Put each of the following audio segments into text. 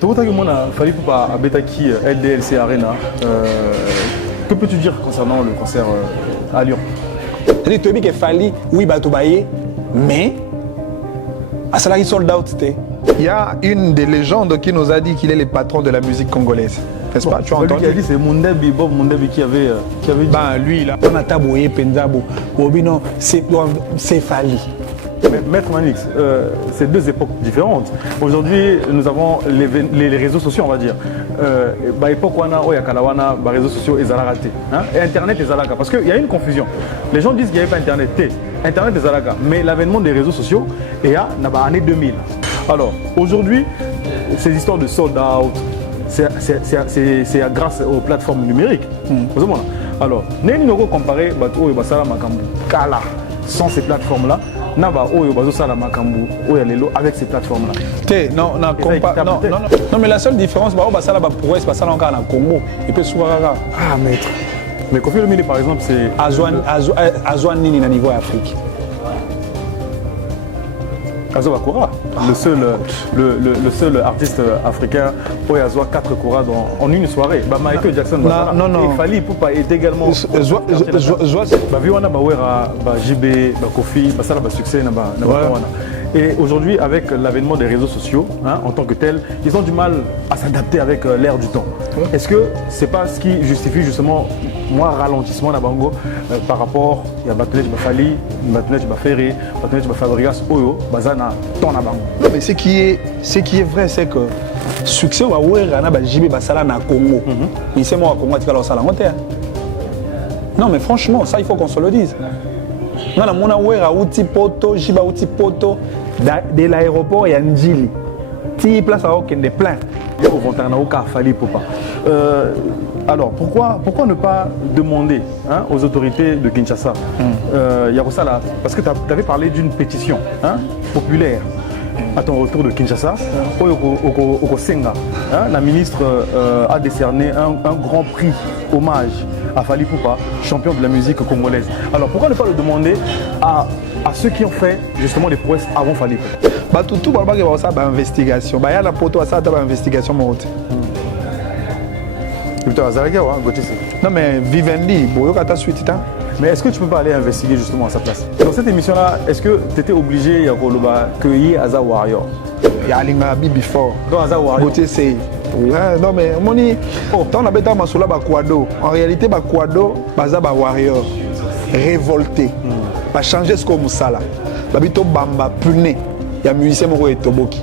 Fally Ipupa à Betaki LDLC Arena. Que peux-tu dire concernant le concert à Lyon? Tu dis que Fally, oui, mais à cela il sold out. Il y a une des légendes qui nous a dit qu'il est le patron de la musique congolaise. N'est-ce pas? Tu as entendu? Qui a dit c'est Mondebi, Bob Mondebi qui avait dit. Ben lui là. On a taboué Penzabo. Obino, c'est Fally. Maître Manix, c'est deux époques différentes. Aujourd'hui, nous avons les réseaux sociaux, on va dire. Époque les réseaux sociaux et Zalagate. Et Internet et Zalaga. Parce qu'il y a une confusion. Les gens disent qu'il n'y avait pas Internet. Internet et Zalaga. Mais l'avènement des réseaux sociaux est à l'année 2000. Alors, aujourd'hui, ces histoires de sold out, c'est grâce aux plateformes numériques. Alors, nous avons comparé Kala sans ces plateformes-là. Avec ces plateformes-là. Non, mais la seule différence, c'est ça encore en Congo. Et puis, ah, maître. Mais Kofi Olomide, par exemple, c'est. Azwan Nini au niveau Afrique. Azo Bakura, le seul artiste africain où il y a 4 Kora en une soirée. Michael Jackson, non. Et Fally Ipupa est également. JB, Kofi, ça a succès. Et aujourd'hui, avec l'avènement des réseaux sociaux, en tant que tel, ils ont du mal à s'adapter avec l'ère du temps. Est-ce que c'est pas ce qui justifie justement moi ralentissement na bango par rapport à Batounet Bafali, Batounet Bafere, Batounet Bafabrigas Oyo, Bazana ton na bango. Non mais ce qui est vrai c'est que succès wa wera na ba JB basala na Congo. Mais c'est moi Congo tika la sala ngote. Non mais franchement ça il faut qu'on se le dise. Non la mona wera uti poto, jiba uti poto de l'aéroport ya Njili. Ti place à okende plein. Yo vontana oka Fally Ipupa. Alors, pourquoi ne pas demander aux autorités de Kinshasa Yarosala, parce que tu avais parlé d'une pétition populaire à ton retour de Kinshasa, au Senga, la ministre a décerné un grand prix hommage à Fally Ipupa, champion de la musique congolaise. Alors, pourquoi ne pas le demander à ceux qui ont fait justement les prouesses avant Fally Ipupa? Tout le monde a une investigation. Il y a la poto à ça, une investigation. Non mais Vivendi, suite. Mais est-ce que tu peux pas aller investiguer justement à sa place? Dans cette émission-là, est-ce que tu étais obligé de cueillir Aza Warrior? Il y a Lingabi before. Dans Aza Warrior. Non mais moni, on a bêta masoula Bakwado. En réalité Bakwado, Baza Warrior, révolté. Ba changer ce comme ça là. Babito Bamba puné. Il y a musicien moko et Toboki.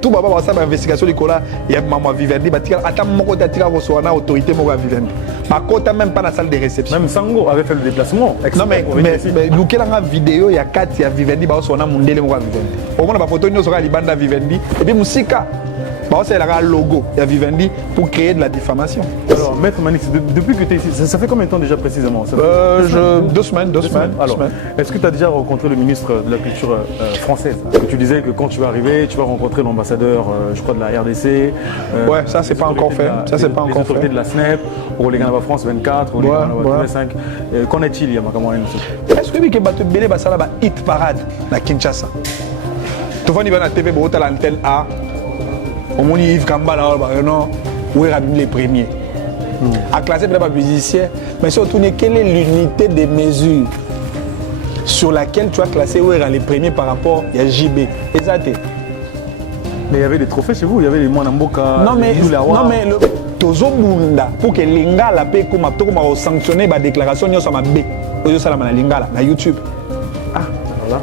Tout baba ça investigation Nicolas il y a maman Vivendi attends mon côté tira recevoir autorité mon Vivendi ma côté même pas dans la salle de réception même Sango avait fait le déplacement non mais nous la vidéo il y a 4 il y a Vivendi ba on a mondele mon Vivendi au moins ba photo nous sera libanda Vivendi et puis musika ba c'est la logo il y a Vivendi pour créer de la diffamation. Alors maître Manix, depuis que tu es ici ça fait combien de temps déjà précisément? 2 semaines. Alors est-ce que tu as déjà rencontré le ministre de la culture française? Que tu disais que quand tu vas arriver tu vas rencontrer l'ambassadeur je crois de la RDC. Ouais, ça c'est pas encore fait. Ça c'est pas encore fait. Les autorités de la SNEP, pour les Ganaba France 24, pour les Ganaba 5. Qu'en est-il il y a est-ce que tu as belé basala ba hit parade na Kinshasa? Tu vois ni na TV bo ta l'antenne A. Au moins Yves Kamba là non où est les premiers. À classer les musiciens, mais surtout quelle est l'unité des mesures sur laquelle tu as classé où est les premiers par rapport à JB? Exact. Mais il y avait des trophées chez vous, il y avait les Mwanamboka. Non mais le Tozobunda pour que Lingala paie comme sanctionner la déclaration de ma B. Oyosalama na Lingala na YouTube. Ah voilà.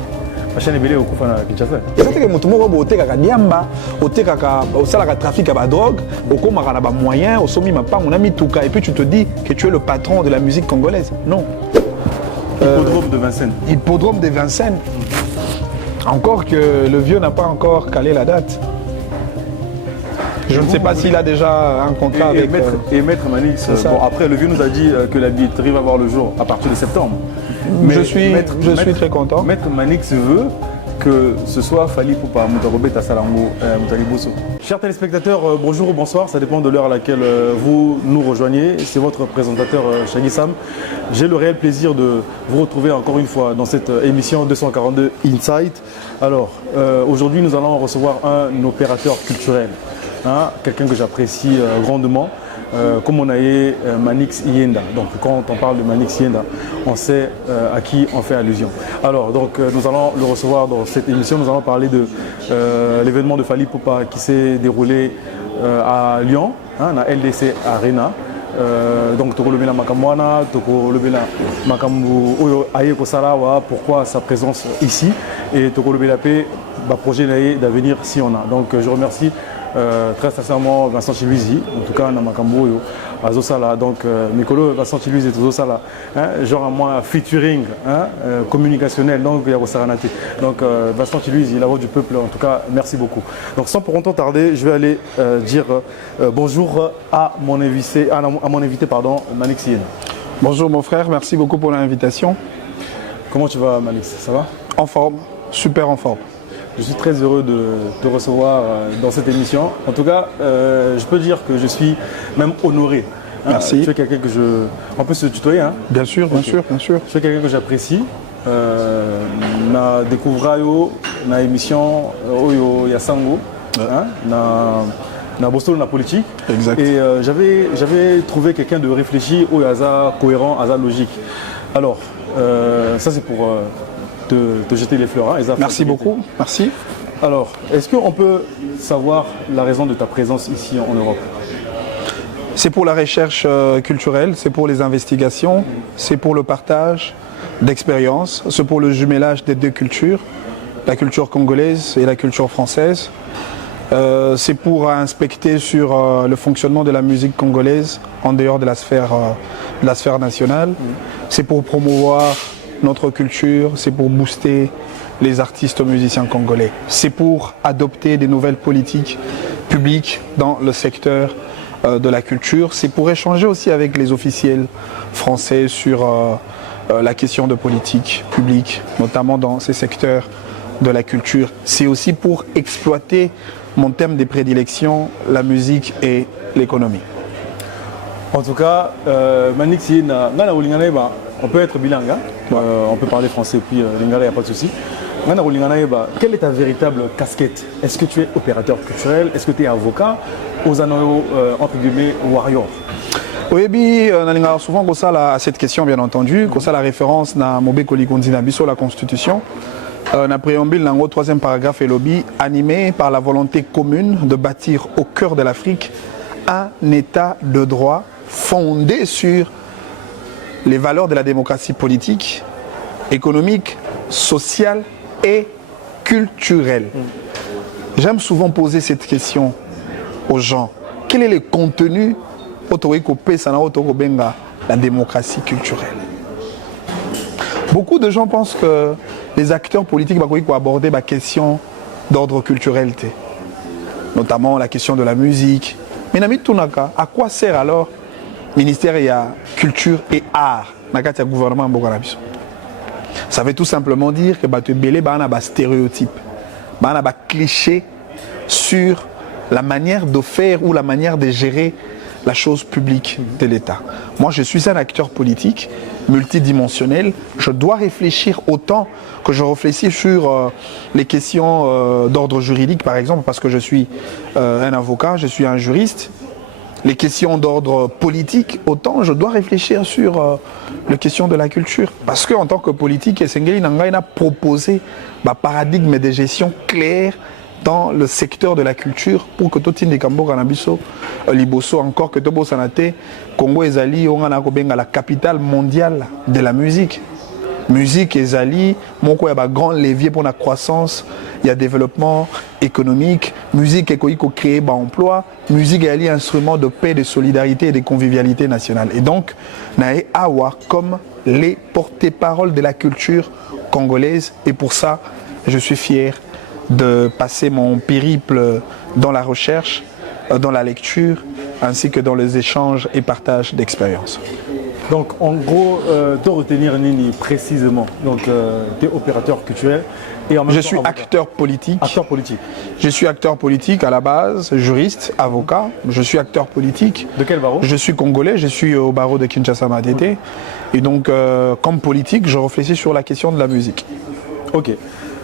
La chaîne est belle au Koufana Kinshasa. C'est-à-dire que mutumo ko otekaka diamba, otekaka osalaka trafic à la drogue, okomaka na ba moyens, osomi mapa mon ami Touka et puis tu te dis que tu es le patron de la musique congolaise. Non. Hippodrome de Vincennes. Hippodrome de Vincennes. Encore que le vieux n'a pas encore calé la date. Je ne sais pas s'il a déjà un contrat avec... Maître Manix, bon, après le vieux nous a dit que la billetterie va voir le jour à partir de septembre. Mais je suis très content. Maître Manix veut que ce soit Fally Ipupa, Moutarobeta Salango, Moutaliboso. Chers téléspectateurs, bonjour ou bonsoir, ça dépend de l'heure à laquelle vous nous rejoignez. C'est votre présentateur Shaggy Sam. J'ai le réel plaisir de vous retrouver encore une fois dans cette émission 242 Insight. Alors, aujourd'hui, nous allons recevoir un opérateur culturel. hein, quelqu'un que j'apprécie grandement. Comme on a eu Manix Yenda. Donc quand on parle de Manix Yenda, on sait à qui on fait allusion. Alors donc nous allons le recevoir dans cette émission. Nous allons parler de l'événement de Fally Ipupa qui s'est déroulé à Lyon, hein, la LDC Arena. Donc tokolobela makamwana, tokolobela makambu oyo aye kosalawa, pourquoi sa présence ici, et tokolobela pe projet d'avenir si on a. Donc je remercie très sincèrement Vincent Chiluizi, en tout cas na makambo oyo azosala. Donc Mikolo Vincent Chiluizi est azosala, hein, genre à moi featuring, hein, communicationnel, donc il y a Rosaranate. Donc Vincent Chiluizi, la voix du peuple, en tout cas merci beaucoup. Donc sans pour autant tarder, je vais aller dire bonjour à mon invité, pardon, Manix Yenda. Bonjour mon frère, merci beaucoup pour l'invitation. Comment tu vas Manix, ça va? En forme, super en forme. Je suis très heureux de te recevoir dans cette émission. En tout cas, je peux dire que je suis même honoré. Merci. Tu es quelqu'un que je... On peut se tutoyer, hein? Bien sûr, bien sûr, bien sûr. Tu es quelqu'un que j'apprécie. Na découvert na émission Oyo Yasango, hein? Na Boston la politique. Exact. Et j'avais trouvé quelqu'un de réfléchi, Oyaza cohérent, Aza logique. Alors, ça c'est pour te jeter les fleurs. Hein, merci beaucoup, merci. Alors, est-ce qu'on peut savoir la raison de ta présence ici en Europe? C'est pour la recherche culturelle, c'est pour les investigations, c'est pour le partage d'expériences, c'est pour le jumelage des deux cultures, la culture congolaise et la culture française. C'est pour inspecter sur le fonctionnement de la musique congolaise en dehors de la sphère nationale. C'est pour promouvoir notre culture, c'est pour booster les artistes musiciens congolais. C'est pour adopter des nouvelles politiques publiques dans le secteur de la culture. C'est pour échanger aussi avec les officiels français sur la question de politique publique, notamment dans ces secteurs de la culture. C'est aussi pour exploiter mon thème de prédilection, la musique et l'économie. En tout cas, Manix Yenda, on peut être bilingue, hein? On peut parler français puis lingala, il n'y a pas de souci. Quelle est ta véritable casquette? Est-ce que tu es opérateur culturel? Est-ce que tu es avocat? Aux entre guillemets, warrior? Oui, on a souvent à cette question, bien entendu, la référence na Mobé Kolikondi na biso la Constitution. Na préambule, dans le troisième paragraphe, et lobby, animé par la volonté commune de bâtir au cœur de l'Afrique un état de droit fondé sur les valeurs de la démocratie politique, économique, sociale et culturelle. J'aime souvent poser cette question aux gens. Quel est le contenu de la démocratie culturelle? Beaucoup de gens pensent que les acteurs politiques vont aborder la question d'ordre culturel, notamment la question de la musique. Mais à quoi sert alors le ministère de la Culture et Art dans le gouvernement? Ça veut tout simplement dire que tu as des stéréotypes, des clichés sur la manière de faire ou la manière de gérer la chose publique de l'État. Moi, je suis un acteur politique multidimensionnel. Je dois réfléchir autant que je réfléchis sur les questions d'ordre juridique, par exemple, parce que je suis un avocat, je suis un juriste. Les questions d'ordre politique, autant je dois réfléchir sur les questions de la culture. Parce qu'en tant que politique, Sengeli Nangaï a proposé un paradigme de gestion clair dans le secteur de la culture pour que tout le monde liboso encore que tout le Congo ezali on a la capitale mondiale de la musique. Musique ezali moko ya ba grand levier pour la croissance, il y a développement économique, musique économique créer ba emploi, musique est instrument de paix, de solidarité et de convivialité nationale. Et donc nae awa comme les porte-parole de la culture congolaise, et pour ça je suis fier de passer mon périple dans la recherche, dans la lecture, ainsi que dans les échanges et partages d'expériences. Donc en gros, de retenir Nini précisément, donc tu es opérateur culturel et en même temps je suis acteur politique. Acteur politique. Je suis acteur politique à la base, juriste, avocat. Je suis acteur politique. De quel barreau? Je suis congolais, je suis au barreau de Kinshasa Matete. Et donc, comme politique, je réfléchis sur la question de la musique. Ok.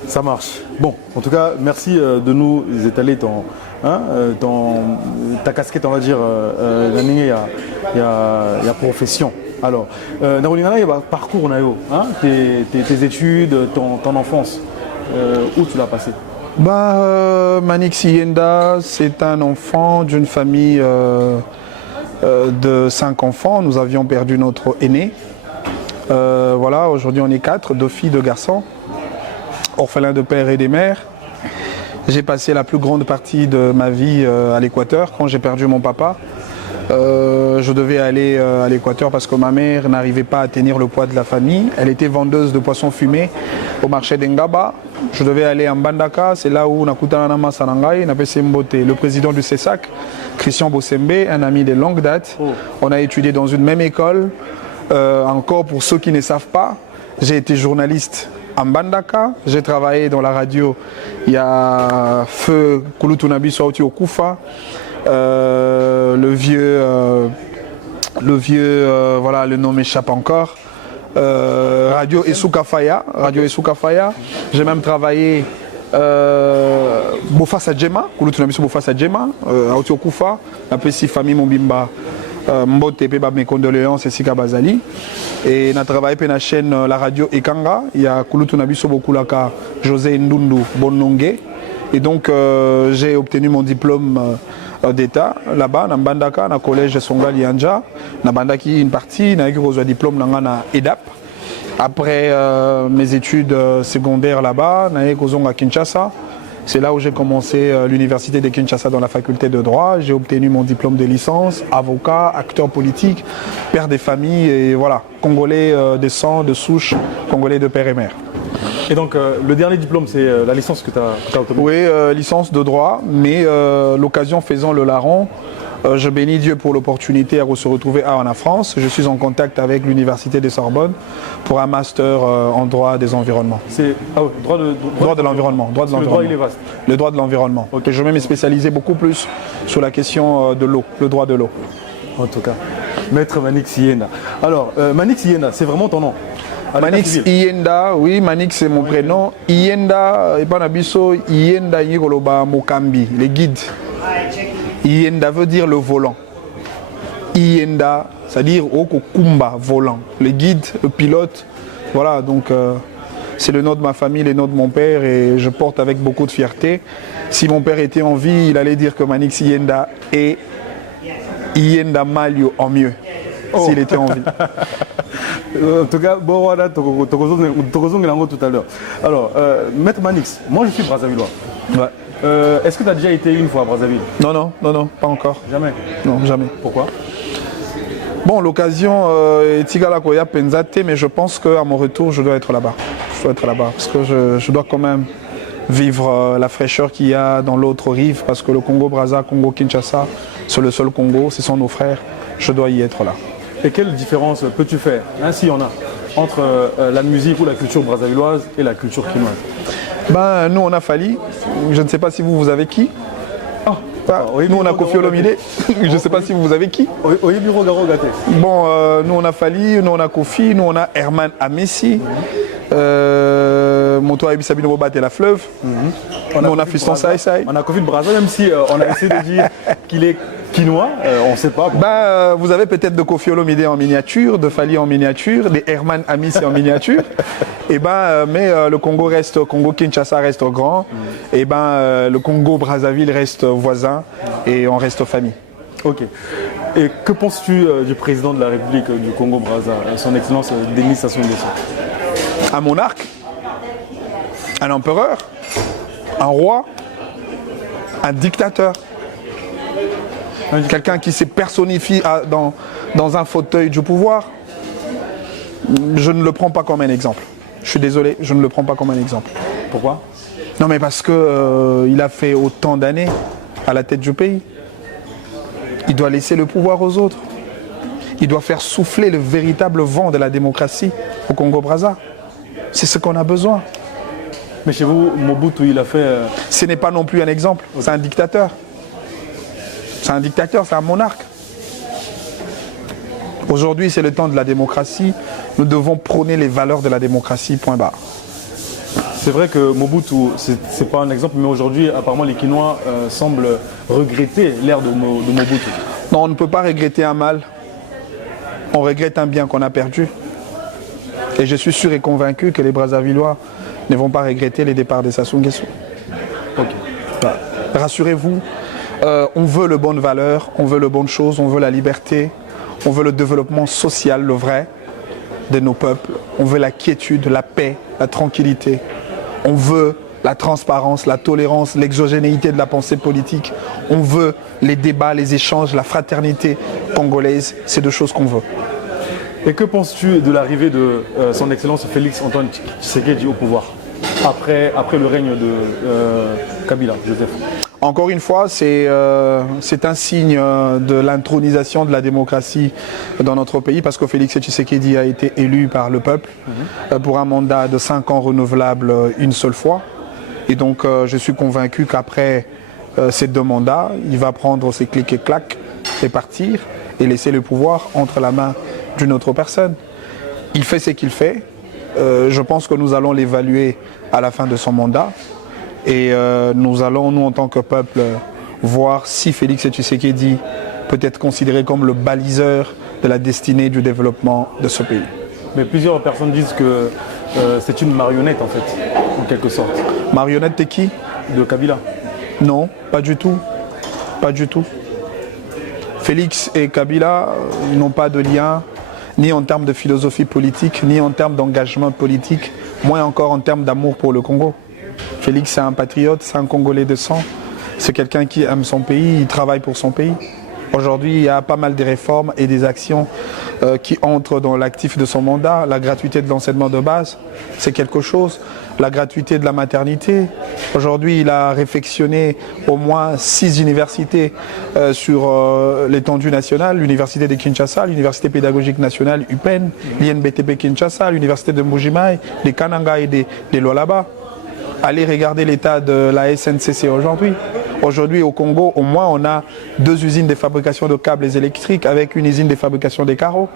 Ça marche. Bon, en tout cas, merci de nous étaler ton hein, ta casquette, on va dire, il y a profession. Alors, il y a parcours, hein, tes études, ton enfance, où tu l'as passé? Manix Iyenda, c'est un enfant d'une famille de 5 enfants. Nous avions perdu notre aîné. Voilà, aujourd'hui on est 4, 2 filles, 2 garçons, orphelins de père et de mère. J'ai passé la plus grande partie de ma vie à l'Équateur. Quand j'ai perdu mon papa, je devais aller à l'Équateur parce que ma mère n'arrivait pas à tenir le poids de la famille. Elle était vendeuse de poissons fumés au marché d'Engaba. Je devais aller en Mbandaka, c'est là où Nakutana Sanangai, le président du CESAC, Christian Bossembe, un ami de longue date. On a étudié dans une même école. Encore pour ceux qui ne savent pas, j'ai été journaliste en Mbandaka, j'ai travaillé dans la radio. Il y a Feu Kulutunabi Sauti Okufa, le vieux, voilà, le nom m'échappe encore. Radio Esukafaya, j'ai même travaillé Bofasa Djema, Kulutunabiso Bofasa Djema, Auti Okufa, la petite famille Mombimba, Mbote Peba, mes condoléances, et Sika Bazali. Et on a travaillé pour la chaîne la radio Ekanga, il y a Kulutunabiso Bokulaka, José Ndundu, Bonongue. Et donc j'ai obtenu mon diplôme d'État là-bas, dans Mbandaka, dans le collège Songa Lianja. Dans Mbandaki, une partie, j'ai eu un diplôme dans EDAP. Après mes études secondaires là-bas, j'ai eu à Kinshasa. C'est là où j'ai commencé l'université de Kinshasa dans la faculté de droit. J'ai obtenu mon diplôme de licence, avocat, acteur politique, père des familles et voilà, congolais de sang, de souche, congolais de père et mère. Et donc le dernier diplôme, c'est la licence que tu as obtenue? Oui, licence de droit, mais l'occasion faisant le larron, je bénis Dieu pour l'opportunité à se retrouver en France. Je suis en contact avec l'université de Sorbonne pour un master en droit des environnements. C'est droit de l'environnement. Le droit, il est vaste. Le droit de l'environnement. Okay. Je vais me spécialiser beaucoup plus sur la question de l'eau, le droit de l'eau. En tout cas, Maître Manix Iyenda. Alors, Manix Iyenda, c'est vraiment ton nom? Manix Iyenda, oui, Manix c'est mon prénom. Iyenda, Ipanabiso, Iyenda Yigoloba Mokambi, les guides. Iyenda veut dire le volant. Iyenda, c'est-à-dire Okokumba, volant. Le guide, le pilote. Voilà, donc c'est le nom de ma famille, le nom de mon père et je porte avec beaucoup de fierté. Si mon père était en vie, il allait dire que Manix Iyenda est Iyenda Malio en mieux. S'il était en vie. En tout cas, bon, voilà, tout à l'heure. Alors, Maître Manix, moi je suis brazzavillois. Ouais. Est-ce que tu as déjà été une fois à Brazzaville? Non, pas encore. Jamais? Non, jamais. Pourquoi? Bon, l'occasion est Tigala Koya Penzate, mais je pense qu'à mon retour, je dois être là-bas. Je dois être là-bas parce que je dois quand même vivre la fraîcheur qu'il y a dans l'autre rive parce que le Congo-Brazza, Congo-Kinshasa, c'est le seul Congo, ce sont nos frères. Je dois y être là. Et quelle différence peux-tu faire, hein, s'il y en a, entre la musique ou la culture brazzavilloise et la culture quinoise? Nous on a Fali, je ne sais pas si vous avez qui. Oui, nous on a Kofi Olomide, je ne sais pas si vous avez qui. Bon, nous on a Fali, nous on a Kofi, nous on a Herman Amessi, Montoya Ibisabino Bobat et la Fleuve. Nous on a Fiston Sai Sai. On a Kofi de Brazza, même si on a essayé de dire qu'il est quinois, on ne sait pas. Vous avez peut-être de Kofi Olomide en miniature, de Fali en miniature, des Herman Amessi en miniature. Mais le Congo-Kinshasa reste grand. Le Congo-Brazzaville reste voisin et on reste famille. Ok. Et que penses-tu du président de la République du Congo-Brazza, son excellence Denis Sassou Nguesso? Un monarque, un empereur, un roi, un dictateur. Quelqu'un qui se personnifie dans un fauteuil du pouvoir. Je ne le prends pas comme un exemple. Je suis désolé, je ne le prends pas comme un exemple. Pourquoi? Non mais parce qu'il a fait autant d'années à la tête du pays. Il doit laisser le pouvoir aux autres. Il doit faire souffler le véritable vent de la démocratie au Congo-Brazza. C'est ce qu'on a besoin. Mais chez vous, Mobutu, il a fait... Ce n'est pas non plus un exemple, c'est un dictateur. C'est un dictateur, c'est un monarque. Aujourd'hui, c'est le temps de la démocratie. Nous devons prôner les valeurs de la démocratie, point barre. C'est vrai que Mobutu, c'est pas un exemple, mais aujourd'hui, apparemment, les Kinois semblent regretter l'ère de Mobutu. Non, on ne peut pas regretter un mal. On regrette un bien qu'on a perdu. Et je suis sûr et convaincu que les Brazzavillois ne vont pas regretter les départs de Sassou Nguesso. Ok. Rassurez-vous, on veut le bonnes valeurs, on veut les bonnes choses, on veut la liberté, on veut le développement social, le vrai, de nos peuples. On veut la quiétude, la paix, la tranquillité. On veut la transparence, la tolérance, l'exogénéité de la pensée politique. On veut les débats, les échanges, la fraternité congolaise. C'est deux choses qu'on veut. Et que penses-tu de l'arrivée de son Excellence Félix Antoine Tshisekedi au pouvoir après le règne de Kabila, Joseph? Encore une fois, c'est un signe de l'intronisation de la démocratie dans notre pays parce que Félix Tshisekedi a été élu par le peuple pour un mandat de 5 ans renouvelable une seule fois. Et donc, je suis convaincu qu'après ces 2 mandats, il va prendre ses clics et claques et partir et laisser le pouvoir entre la main d'une autre personne. Il fait ce qu'il fait. Je pense que nous allons l'évaluer à la fin de son mandat. Et nous allons, nous en tant que peuple, voir si Félix Tshisekedi peut être considéré comme le baliseur de la destinée du développement de ce pays. Mais plusieurs personnes disent que c'est une marionnette en fait, en quelque sorte. Marionnette de qui? De Kabila. Non, pas du tout. Pas du tout. Félix et Kabila n'ont pas de lien, ni en termes de philosophie politique, ni en termes d'engagement politique, moins encore en termes d'amour pour le Congo. Félix, c'est un patriote, c'est un Congolais de sang. C'est quelqu'un qui aime son pays, il travaille pour son pays. Aujourd'hui, il y a pas mal de réformes et des actions qui entrent dans l'actif de son mandat. La gratuité de l'enseignement de base, c'est quelque chose. La gratuité de la maternité. Aujourd'hui, il a réfectionné au moins 6 universités sur l'étendue nationale. L'université de Kinshasa, l'université pédagogique nationale UPEN, l'INBTP Kinshasa, l'université de Mbujimaï, de Kananga et de Lualaba. Allez regarder l'état de la SNCC aujourd'hui. Aujourd'hui au Congo, au moins on a 2 usines de fabrication de câbles électriques avec une usine de fabrication des carreaux.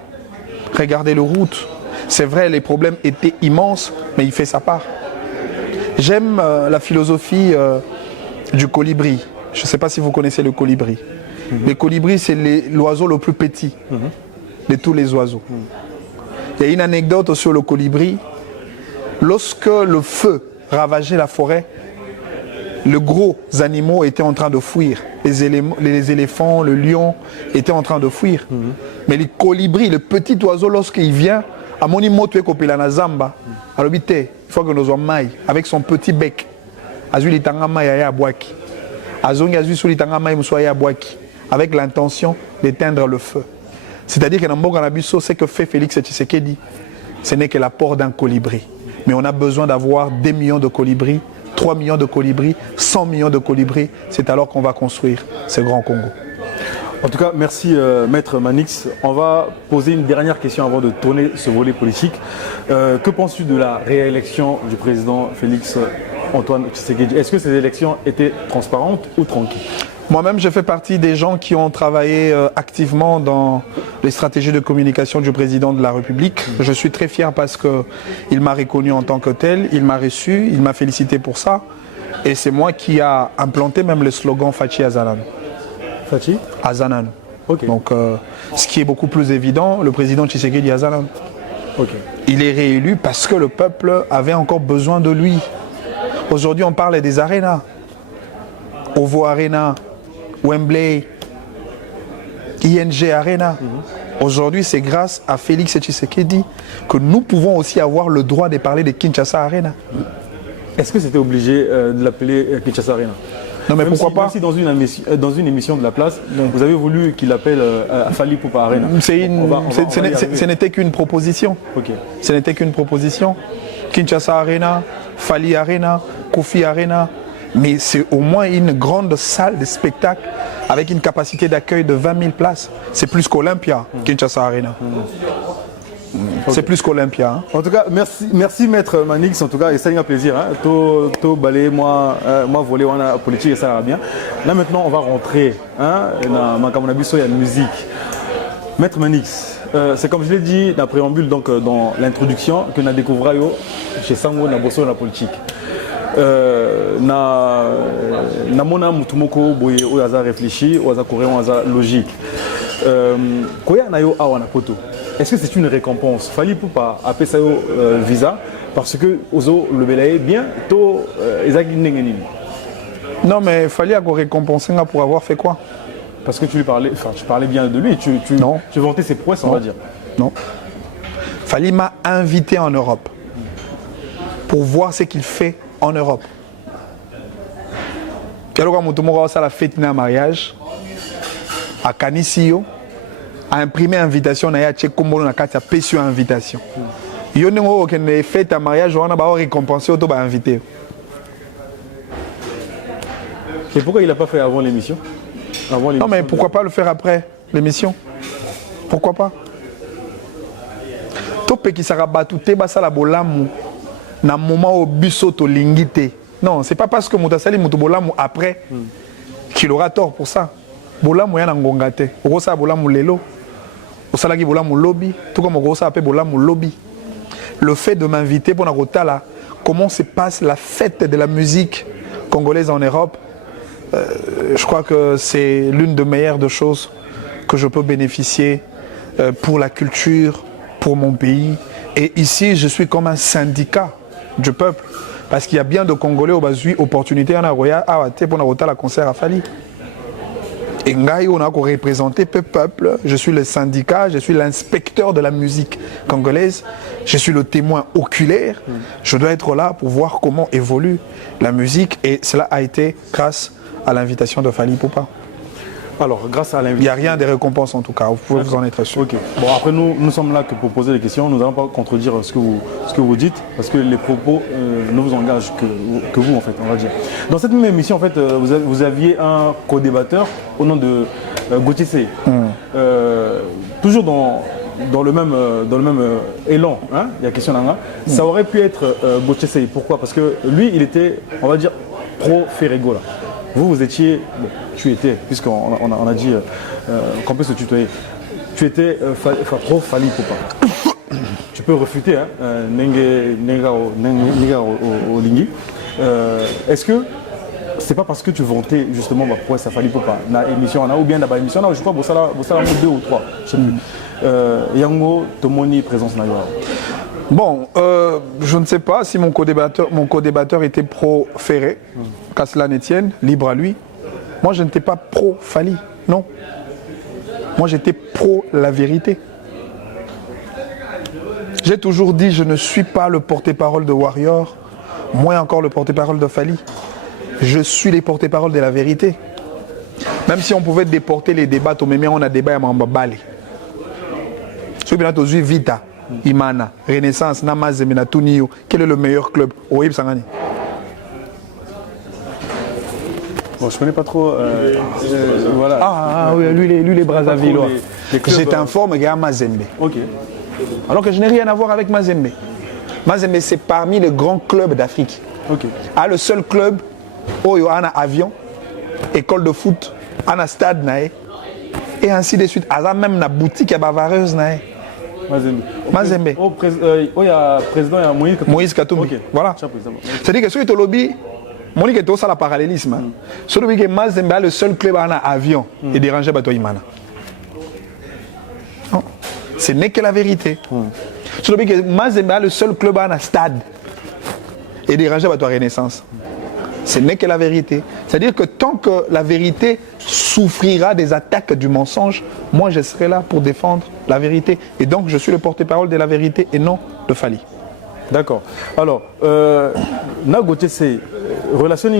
Regardez les routes. C'est vrai, les problèmes étaient immenses, mais il fait sa part. J'aime la philosophie du colibri. Je ne sais pas si vous connaissez le colibri. Le colibri, c'est l'oiseau le plus petit de tous les oiseaux. Il y a une anecdote sur le colibri. Lorsque le feu ravageait la forêt, les gros animaux étaient en train de fuir. Les éléphants, le lion étaient en train de fuir. Mais les colibris, le petit oiseau, lorsqu'il vient, à mon imoto et kopelana zamba, alors il faut que nous soyons maï avec son petit bec. Azuli tangama ya boaki. Azongi azuli suli tangama ya boaki avec l'intention d'éteindre le feu. C'est-à-dire que dans Mboganabiso, ce que fait Félix Tshisekedi, ce n'est que l'apport d'un colibri. Mais on a besoin d'avoir 2 millions de colibris, 3 millions de colibris, 100 millions de colibris. C'est alors qu'on va construire ce grand Congo. En tout cas, merci Maître Manix. On va poser une dernière question avant de tourner ce volet politique. Que penses-tu de la réélection du président Félix Antoine Tshisekedi? Est-ce que ces élections étaient transparentes ou tranquilles? Moi-même, je fais partie des gens qui ont travaillé activement dans les stratégies de communication du président de la République. Je suis très fier parce qu'il m'a reconnu en tant que tel, il m'a reçu, il m'a félicité pour ça. Et c'est moi qui a implanté même le slogan Fachi Azanan. Fachi Azanan. Okay. Donc, ce qui est beaucoup plus évident, le président Tshisekedi Azanan. Okay. Il est réélu parce que le peuple avait encore besoin de lui. Aujourd'hui, on parle des arénas. Ovo Arena, Wembley, ING Arena. Aujourd'hui, c'est grâce à Félix Tshisekedi que nous pouvons aussi avoir le droit de parler de Kinshasa Arena. Est-ce que c'était obligé de l'appeler Kinshasa Arena? Non, mais même pourquoi pas? Même si dans une émission de la place, vous avez voulu qu'il appelle Fali Poupa Arena. Ce n'était qu'une proposition. Okay. Ce n'était qu'une proposition. Kinshasa Arena, Fali Arena, Kofi Arena. Mais c'est au moins une grande salle de spectacle avec une capacité d'accueil de 20 000 places. C'est plus qu'Olympia, Kinshasa Arena. Okay. C'est plus qu'Olympia. Hein. En tout cas, merci Maître Manix. En tout cas, et ça a un plaisir. Hein. Tout balai, moi voler, on a politique et ça va bien. Là maintenant, on va rentrer dans ma musique. Maître Manix, c'est comme je l'ai dit dans le préambule, donc dans l'introduction, que nous découvrons chez Sango, dans la politique. na mona mutumoko boye o aza réfléchi o aza coréen o aza logique koya na yo awa na poto. Est-ce que c'est une récompense? Fali Poupa a fait ça visa parce que ozo le belaye bien to ezaki ndenge. Non, mais il fallait récompenser pour avoir fait quoi? Parce que tu parlais bien de lui, tu vantais ses prouesses, on va dire. Non. Fali m'a invité en Europe pour voir ce qu'il fait en Europe. Puis alors, quand on a la fête d'un mariage à Canisio, a imprimé invitation, on a comme on a pété invitation. Il y a une fête à mariage, on a récompensé, on a invité. Et pourquoi il n'a pas fait avant l'émission? Non, mais pourquoi pas le faire après l'émission? Pourquoi pas? Topé qui sera battu, la bolamu, na moment au busso to lingite. Non, c'est pas parce que Moutasali Moutobolamu après qu'il aura tort pour ça. Bolamu yana ngongate. Ogosa bolamu lelo. Osalaki bolamu lobby. Tout comme Ogosa appelle bolamu lobby. Le fait de m'inviter pour Narotala, comment se passe la fête de la musique congolaise en Europe, je crois que c'est l'une des meilleures choses que je peux bénéficier pour la culture, pour mon pays. Et ici, je suis comme un syndicat du peuple. Parce qu'il y a bien de Congolais au Bazui, opportunité en Aroya, pour la concert à Fali. Et Ngaï, on a représenté le peuple. Je suis le syndicat, je suis l'inspecteur de la musique congolaise. Je suis le témoin oculaire. Je dois être là pour voir comment évolue la musique. Et cela a été grâce à l'invitation de Fali Poupa. Alors, grâce à l'invitation... Il n'y a rien de récompense en tout cas, vous pouvez vous en être sûr. Ok. Bon, après, nous sommes là que pour poser des questions. Nous n'allons pas contredire ce que vous dites, parce que les propos ne vous engagent que vous, en fait, on va dire. Dans cette même émission, en fait, vous aviez un co-débatteur au nom de Gauthier Seye. Toujours dans le même élan, hein, il y a question là. Ça aurait pu être Gauthier Seye. Pourquoi? Parce que lui, il était, on va dire, pro-Ferrego, là. Vous étiez, bon, tu étais, puisqu'on a dit qu'on peut se tutoyer, tu étais pro Fali Poupa. Tu peux refuter, hein, Nenga Olingi. Est-ce que c'est pas parce que tu vantais justement pour ça Fali Poupa, na émission ou bien dans émission, je crois que ça 2 ou 3, je sais plus. Yango Tomoni présence na yo. Bon, je ne sais pas si mon co-débatteur était pro-Ferré, qu'à cela ne tienne, libre à lui. Moi, je n'étais pas pro-Fali, non. Moi, j'étais pro-la vérité. J'ai toujours dit, je ne suis pas le porte-parole de Warrior, moins encore le porte-parole de Fali. Je suis les porte-parole de la vérité. Même si on pouvait déporter les débats, on a débat à Mambabali. Celui qui a Vita. Imana, Renaissance, Namazeme, Natunio, quel est le meilleur club au Web Sangani? Bon, je connais pas trop. Voilà. Ah oui, lui les Brazzavillois. Je t'informe qu'il y a Mazembe. Ok. Alors que je n'ai rien à voir avec Mazembe. Mazembe, c'est parmi les grands clubs d'Afrique. Ok. Ah, le seul club où il y a un avion, école de foot, un stade, et ainsi de suite. Ah, même la boutique à Bavareuse. Mazembe. Il y a président, il y a Moïse Katumbi. Okay. Voilà. C'est-à-dire que ceux qui ont lobby, Monique est aussi le parallélisme. Celui qui est Mazembe, le seul club en avion, et dérangé par toi, Imana. Non. Ce n'est que la vérité. Celui qui est Mazembe, le seul club en stade, et dérangé par toi, Renaissance. Ce n'est que la vérité. C'est-à-dire que tant que la vérité souffrira des attaques du mensonge, moi je serai là pour défendre la vérité. Et donc je suis le porte-parole de la vérité et non de Fali. D'accord. Alors, Gauthier Seye, relation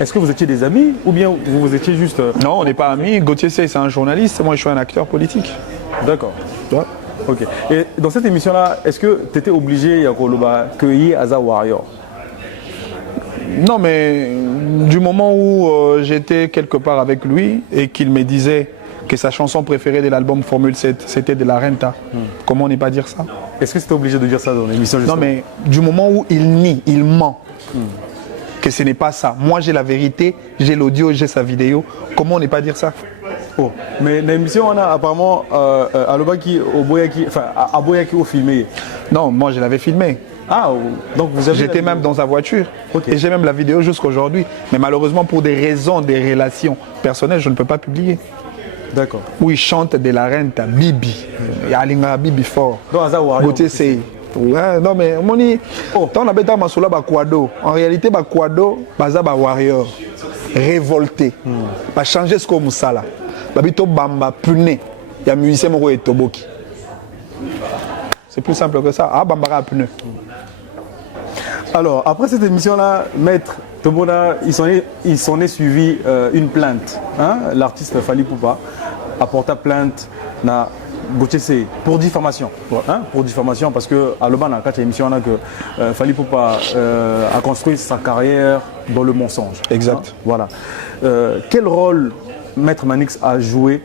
est-ce que vous étiez des amis ou bien vous étiez juste... Non, on n'est pas amis. Gauthier Seye, c'est un journaliste. Moi, je suis un acteur politique. D'accord. Ouais. Ok. Et dans cette émission-là, est-ce que tu étais obligé de cueillir Aza Warrior? Non, mais du moment où j'étais quelque part avec lui et qu'il me disait que sa chanson préférée de l'album Formule 7, c'était de la Renta, comment ne pas dire ça? Est-ce que c'était obligé de dire ça dans l'émission? Non, mais du moment où il nie, il ment, que ce n'est pas ça. Moi, j'ai la vérité, j'ai l'audio, j'ai sa vidéo. Comment ne pas dire ça? Oh, mais l'émission, on a apparemment Alobaki, Oboyaki, enfin Aboyaki au filmé. Non, moi je l'avais filmé. Ah, donc vous avez. J'étais même dans sa voiture. Ok. Et j'ai même la vidéo jusqu'à aujourd'hui. Mais malheureusement, pour des raisons, des relations personnelles, je ne peux pas publier. D'accord. Où il chante de la reine à Bibi. Il y a Alinga Bibi fort. Donc, Aza Warrior. Gauthier c'est. Ouais, non mais moni, tant on a bêta masula ba quado. En réalité ba quado, baza ba warrior, révolté. Ba changer ce comme ça là. Ba bito bamba pune. Il y a musicien moko et toboki. C'est plus simple que ça. Ah bambara pune. Alors, après cette émission-là, Maître Tomona, il s'en est suivi une plainte. Hein? L'artiste Fally Poupa a porté plainte na Gauthier pour diffamation. Hein? Pour diffamation, parce que à l'Oban, à l'émission, on a que Fally Poupa a construit sa carrière dans le mensonge. Exact. Hein? Voilà. Quel rôle Maître Manix a joué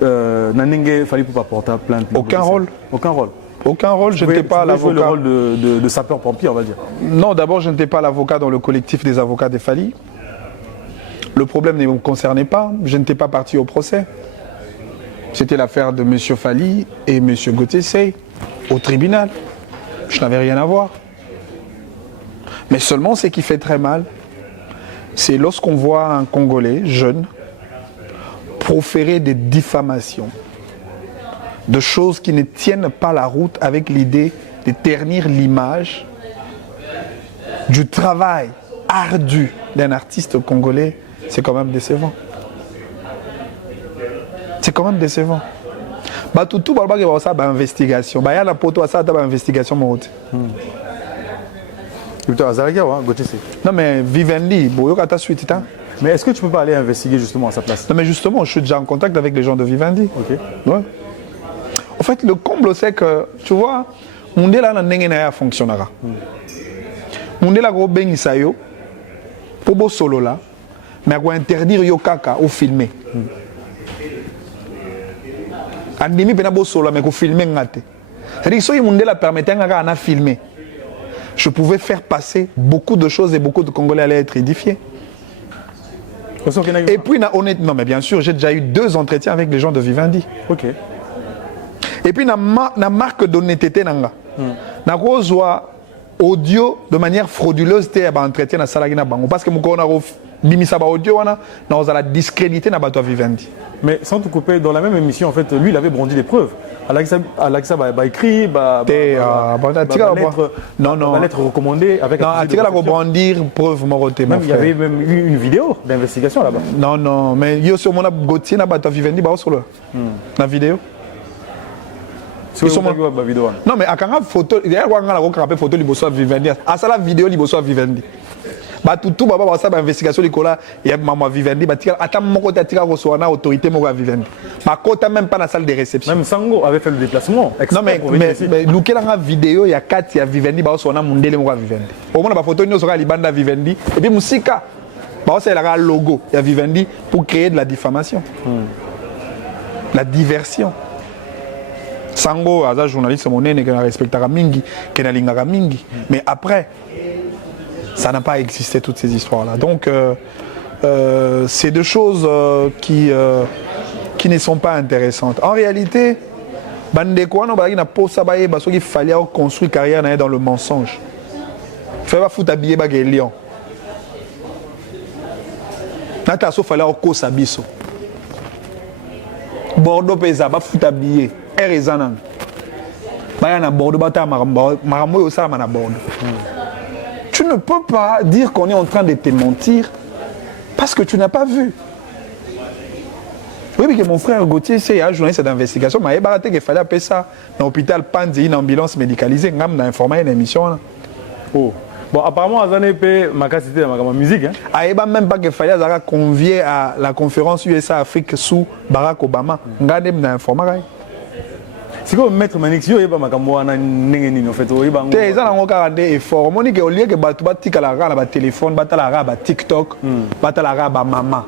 Nanenge Fally Poupa porté plainte? Aucun rôle. Aucun rôle. Aucun rôle, je n'étais pas l'avocat. Le rôle de sapeur-pompier, on va dire. Non, d'abord, je n'étais pas l'avocat dans le collectif des avocats des Fally. Le problème ne me concernait pas. Je n'étais pas parti au procès. C'était l'affaire de M. Fally et M. Gauthier Sey au tribunal. Je n'avais rien à voir. Mais seulement ce qui fait très mal, c'est lorsqu'on voit un Congolais jeune proférer des diffamations, de choses qui ne tiennent pas la route avec l'idée de ternir l'image du travail ardu d'un artiste congolais. C'est quand même décevant. C'est quand même décevant. Bah tout balba que ça ba investigation. Bah ya la poto ça ba investigation monte. Plutôt Azaraga ou Gauthier. Non mais Vivendi, boyo kata suite ta. Mais est-ce que tu peux pas aller investiguer justement à sa place? Non mais justement, je suis déjà en contact avec les gens de Vivendi. OK. Ouais. En fait, le comble c'est que tu vois, mondela na ndenge na ya fonctionnera. Mondela go bengisa yo pour bo solo là, mais go interdire yo kaka au filmer. Andimi pena bo solo mais ko filmer ngate. C'est-à-dire que si mondela permettait ngaka na filmer, je pouvais faire passer beaucoup de choses et beaucoup de Congolais allaient être édifiés. Et puis, honnêtement, mais bien sûr, j'ai déjà eu 2 entretiens avec les gens de Vivendi. OK. Et puis, na marque d'honnêteté, na kozwa audio de manière frauduleuse, te ba entretien na salagi na bango. Parce que mon a bimisa ba audio, na ozala discrédité na bato Vivendi. Mais sans te couper, dans la même émission, en fait, lui, il avait brandi des preuves. Alexa a écrit, lettre recommandée avec non, il brandir preuve moroté. Il y avait même eu une vidéo d'investigation là-bas. Non, mais il y a sur mon Gauthier na bato Vivendi ba sur la vidéo. Non mais akanga photo, il y a une photo liboso Vivendi. À ça la vidéo liboso Vivendi. Bah tout baba ba ça ba investigation likola il y a maman Vivendi ba tika ata moko ta tika ko so na autorité moko Vivendi. Ba kota même pas dans la salle de réception. Même Sango avait fait le déplacement. Non mais lukela nga vidéo ya kati ya Vivendi ba so na mundele moko Vivendi. Au moins ba photo nyo so ka libanda Vivendi et puis musika ba ça la logo ya Vivendi pour créer de la diffamation. La diversion. Sango aza journaliste monene que na respectera mingi, que na lingaka mingi. Mais après ça n'a pas existé toutes ces histoires-là. Donc, c'est deux choses qui ne sont pas intéressantes. En réalité, il fallait construire carrière dans le mensonge. Il fallait foutre habiller les lions. Il fallait cause abisso. Bordeaux pesa ba foutre habiller. Erezanan. Bayana Bordeaux bata marambo ça na Bordeaux. Tu ne peux pas dire qu'on est en train de te mentir parce que tu n'as pas vu. Oui, mais que mon frère Gauthier, c'est un journaliste d'investigation, mais il fallait appeler ça dans l'hôpital Panzi, une ambulance médicalisée, on a informé une émission. Oh. Bon, apparemment, à Zanépe, ma cité de ma musique. Il n'y a même pas qu'il fallait convier à la conférence USA-Afrique sous Barack Obama. On a informé. C'est comme Maître Manix, yo yeba makambo wana ndenge nini en fait oyeba ngo. Te eza nango kaka nde effort. Moni ke olie ke batu batikala kaka na ba téléphone, batala kaka ba TikTok, batala kaka ba mama.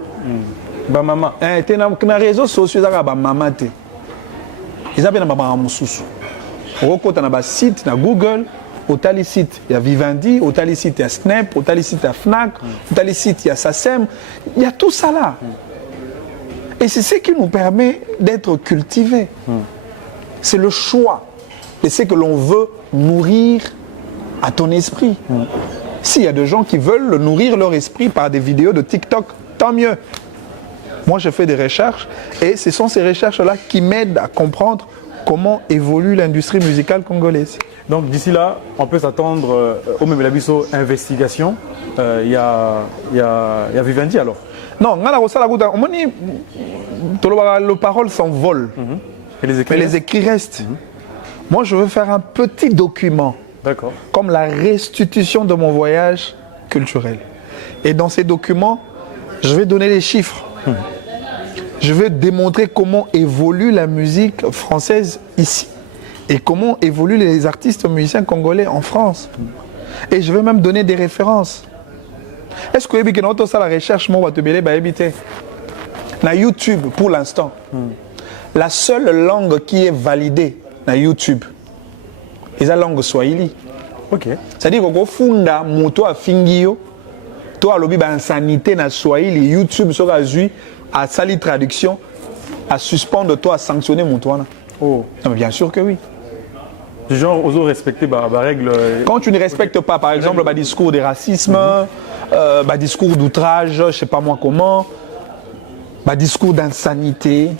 Ba mama. Te na réseaux sociaux eza kaka ba mama te. Eza pe na ba mosusu. Okota na ba site na Google, otali site ya Vivendi, otali site ya Snap, otali site ya Fnac, otali site ya Sasem, il y a tout ça là. Et c'est ce qui nous permet d'être cultivés. C'est le choix. Et c'est que l'on veut nourrir à ton esprit. S'il y a des gens qui veulent nourrir leur esprit par des vidéos de TikTok, tant mieux. Moi, je fais des recherches et ce sont ces recherches-là qui m'aident à comprendre comment évolue l'industrie musicale congolaise. Donc d'ici là, on peut s'attendre au même Labisso investigation. Il y a Vivendi alors. Non, le parole s'envole. Et les écrits, mais les écrits restent. Moi, je veux faire un petit document. D'accord. Comme la restitution de mon voyage culturel. Et dans ces documents, je vais donner les chiffres. Je vais démontrer comment évolue la musique française ici. Et comment évoluent les artistes musiciens congolais en France. Et je vais même donner des références. Est-ce que vous avez ça la recherche, moi, na YouTube, pour l'instant, la seule langue qui est validée na YouTube, c'est la langue Swahili. Ok. C'est-à-dire que funda moto a fingio, to a lobi ba sanité na Swahili, YouTube sera zui à sali traduction, à suspendre toi à sanctionner moto. Oh. Non, mais bien sûr que oui. Du genre, aux autres respecter la règle. Quand tu ne respectes pas, par exemple, le discours de racisme, discours d'outrage, je ne sais pas moi comment, discours d'insanité,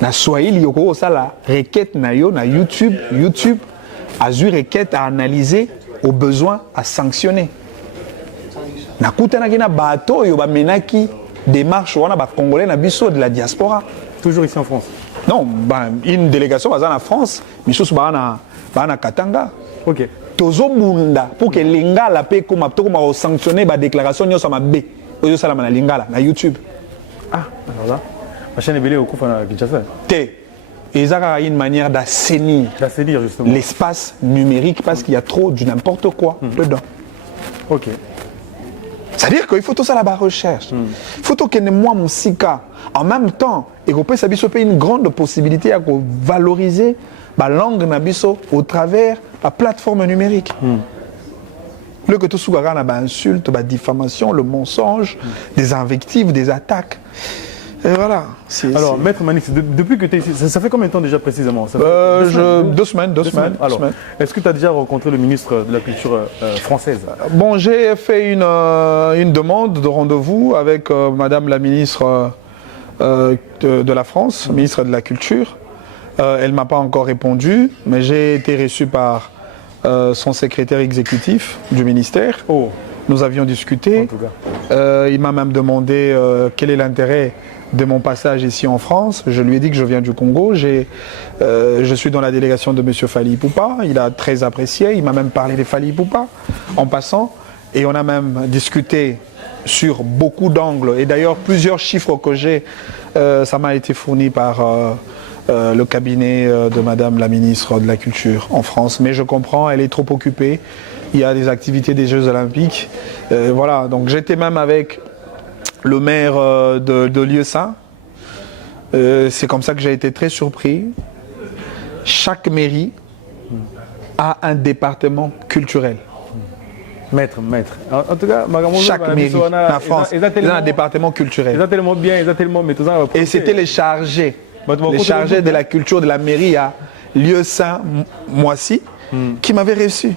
na Swahili, yoko ça la requête na yo na YouTube a eu requête à analyser, au besoin à sanctionner. Na kutana kina bato yo ba menaki démarche wana ba congolais na biso de la diaspora. Toujours ici en France. Non, une délégation va en France, mais chose va na Katanga. Ok. Tozo munda pour que lingala pe comme sanctionner ba déclaration nyo sama B. Oyo sala na lingala na YouTube. Ah, alors là, ma chaîne est belée au coup à Kinshasa. Et ça a une manière d'assainir l'espace numérique parce qu'il y a trop du n'importe quoi dedans. Ok. C'est-à-dire qu'il faut tout ça la recherche. Il faut que moi, mon sika, en même temps, et qu'on puisse une grande possibilité à valoriser la langue nabiso au travers de la plateforme numérique. Le que tout ce soit la insulte, la diffamation, le mensonge, des invectives, des attaques. Et voilà. Alors, Maître Manix, depuis que tu es ici, ça fait combien de temps déjà précisément? Ça fait 2 semaines. Alors, est-ce que tu as déjà rencontré le ministre de la Culture française? Bon, j'ai fait une demande de rendez-vous avec Madame la ministre de la France, ministre de la Culture. Elle ne m'a pas encore répondu, mais j'ai été reçu par son secrétaire exécutif du ministère. Oh. Nous avions discuté. En tout cas. Il m'a même demandé quel est l'intérêt de mon passage ici en France. Je lui ai dit que je viens du Congo. Je suis dans la délégation de M. Fally Ipupa. Il a très apprécié. Il m'a même parlé de Fally Ipupa en passant. Et on a même discuté sur beaucoup d'angles. Et d'ailleurs, plusieurs chiffres que j'ai, ça m'a été fourni par le cabinet de Madame la ministre de la Culture en France. Mais je comprends, elle est trop occupée. Il y a des activités des Jeux Olympiques. Voilà, donc j'étais même avec le maire de Lieu-Saint. C'est comme ça que j'ai été très surpris. Chaque mairie a un département culturel. Maître. En tout cas, chaque mairie en France a un département culturel. Ils ont tellement bien, ils ont tellement... Et c'était les chargés. Les chargés de la culture de la mairie à Lieu-Saint, Moissy, qui m'avaient reçu.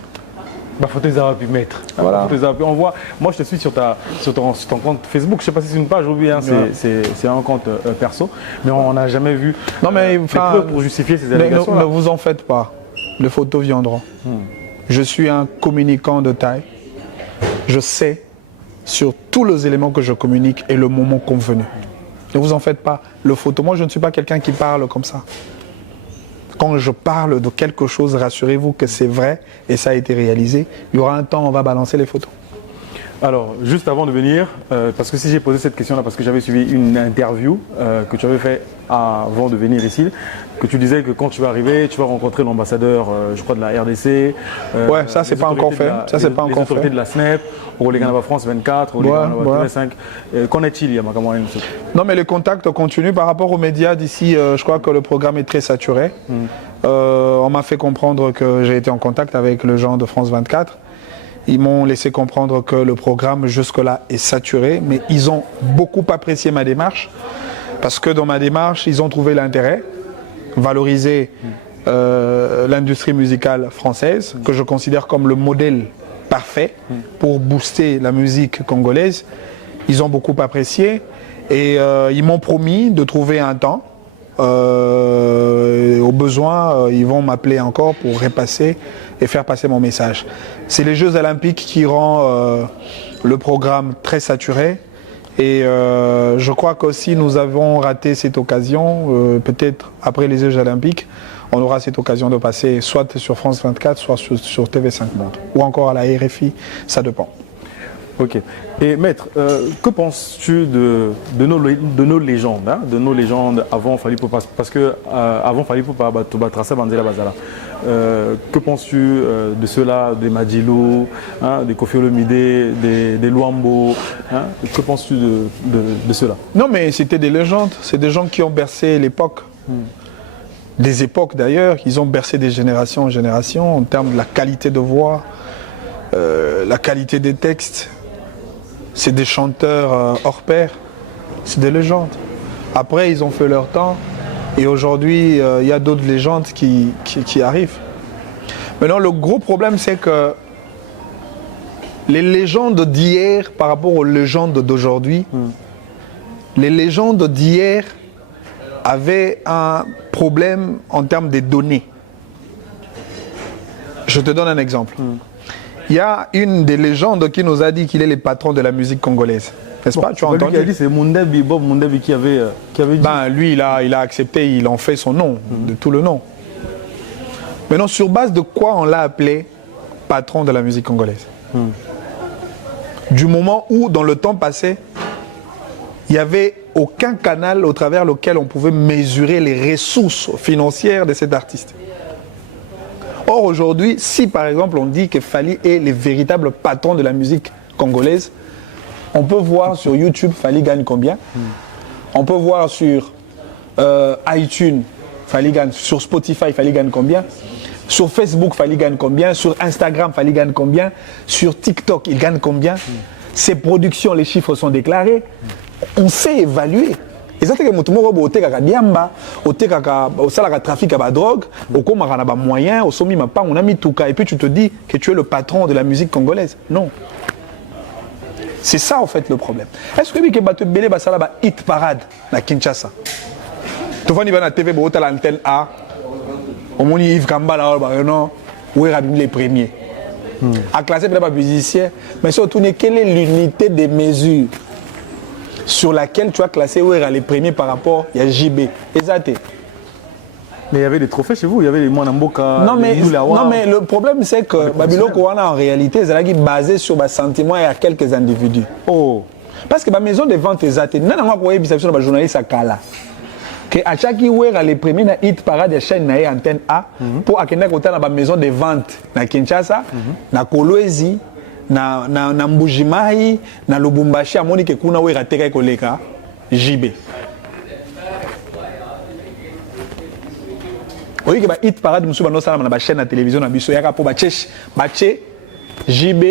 Faut te les avoir pu mettre. Voilà. On voit, moi je te suis sur ton compte Facebook, je sais pas si c'est une page ou bien c'est un compte perso, mais on n'a jamais vu les preuves pour justifier ces allégations. Ne vous en faites pas, les photos viendront. Je suis un communicant de taille. Je sais sur tous les éléments que je communique et le moment convenu. Ne vous en faites pas. Le photo, moi je ne suis pas quelqu'un qui parle comme ça. Quand je parle de quelque chose, rassurez-vous que c'est vrai et ça a été réalisé. Il y aura un temps où on va balancer les photos. Alors, juste avant de venir, parce que si j'ai posé cette question-là, parce que j'avais suivi une interview que tu avais fait avant de venir ici, que tu disais que quand tu vas arriver, tu vas rencontrer l'ambassadeur, je crois, de la RDC. Ouais, ça c'est pas encore fait. Ça c'est pas encore fait. Les autorités de la SNEP, au Leganaba France 24, au Leganaba 5. Qu'en est-il, Yamakamoyen? Non, mais les contacts continuent par rapport aux médias d'ici. Je crois que le programme est très saturé. On m'a fait comprendre que j'ai été en contact avec le gens de France 24. Ils m'ont laissé comprendre que le programme jusque-là est saturé, mais ils ont beaucoup apprécié ma démarche, parce que dans ma démarche, ils ont trouvé l'intérêt, valoriser l'industrie musicale française, que je considère comme le modèle parfait pour booster la musique congolaise. Ils ont beaucoup apprécié et ils m'ont promis de trouver un temps. Au besoin, ils vont m'appeler encore pour repasser et faire passer mon message. C'est les Jeux Olympiques qui rend le programme très saturé. Et je crois qu'aussi nous avons raté cette occasion, peut-être après les Jeux Olympiques, on aura cette occasion de passer soit sur France 24, soit sur TV5 Monde, ou encore à la RFI, ça dépend. Ok. Et maître, que penses-tu de nos légendes, hein, de nos légendes avant Fally Ipupa, parce que avant Fally Ipupa, tu vas tracer Banzela Bazala. Que penses-tu de ceux-là, des Madjilo, hein, des Koffi Olomide, des Luambo, hein, que penses-tu de ceux-là? Non, mais c'était des légendes, c'est des gens qui ont bercé l'époque. Des époques d'ailleurs, ils ont bercé des générations en générations en termes de la qualité de voix, la qualité des textes. C'est des chanteurs hors pair, c'est des légendes. Après, ils ont fait leur temps et aujourd'hui, il y a d'autres légendes qui arrivent. Maintenant, le gros problème, c'est que les légendes d'hier par rapport aux légendes d'aujourd'hui, les légendes d'hier avaient un problème en termes des données. Je te donne un exemple. Il y a une des légendes qui nous a dit qu'il est le patron de la musique congolaise. N'est-ce pas? Tu as entendu? Lui qui a dit, c'est Mundebi, Bob Mundebi qui avait dit. Ben, lui, il a accepté, il en fait son nom, de tout le nom. Maintenant, sur base de quoi on l'a appelé patron de la musique congolaise? Du moment où, dans le temps passé, il n'y avait aucun canal au travers lequel on pouvait mesurer les ressources financières de cet artiste. Or, aujourd'hui, si par exemple on dit que Fally est le véritable patron de la musique congolaise, on peut voir sur YouTube Fally gagne combien. On peut voir sur iTunes, Fally gagne, sur Spotify, Fally gagne combien. Sur Facebook, Fally gagne combien. Sur Instagram, Fally gagne combien. Sur TikTok, il gagne combien. Ses productions, les chiffres sont déclarés. On sait évaluer. Et ça, c'est que tout le monde a diamba, au trafic à la drogue, au combat à moyen, au sommet, on a mis tout cas. Et puis tu te dis que tu es le patron de la musique congolaise. Non. C'est ça, en fait, le problème. Est-ce que tu as belé basala hit parade à Kinshasa? Tu vois, il va à la TV, à l'antenne A, au monde Yves Kamba, là, non, où est les premiers. À classer, pas musicien, mais surtout, quelle est l'unité des mesures sur laquelle tu as classé où est les premiers par rapport à JB? Exact. Mais il y avait des trophées chez vous, il y avait les Mwanamboka, non, les Moulawa. Non, mais le problème, c'est que Babylone Kouana, en réalité, c'est basé sur le sentiment et à quelques individus. Oh. Parce que la maison de vente est exacte. Non, non, moi, je suis un journaliste à Kala. Que à chaque fois, les premiers na hit parade de chaîne na antenne A, pour akenda kota na maison de vente na Kinshasa, na Kolwezi, na Mbujimai, na Lubumbashi, amoni ke kuna we rateka koleka JB. Oui, que ba hit parade musu bano sala na ba chaîne na télévision na biso yaka po ba chesh JB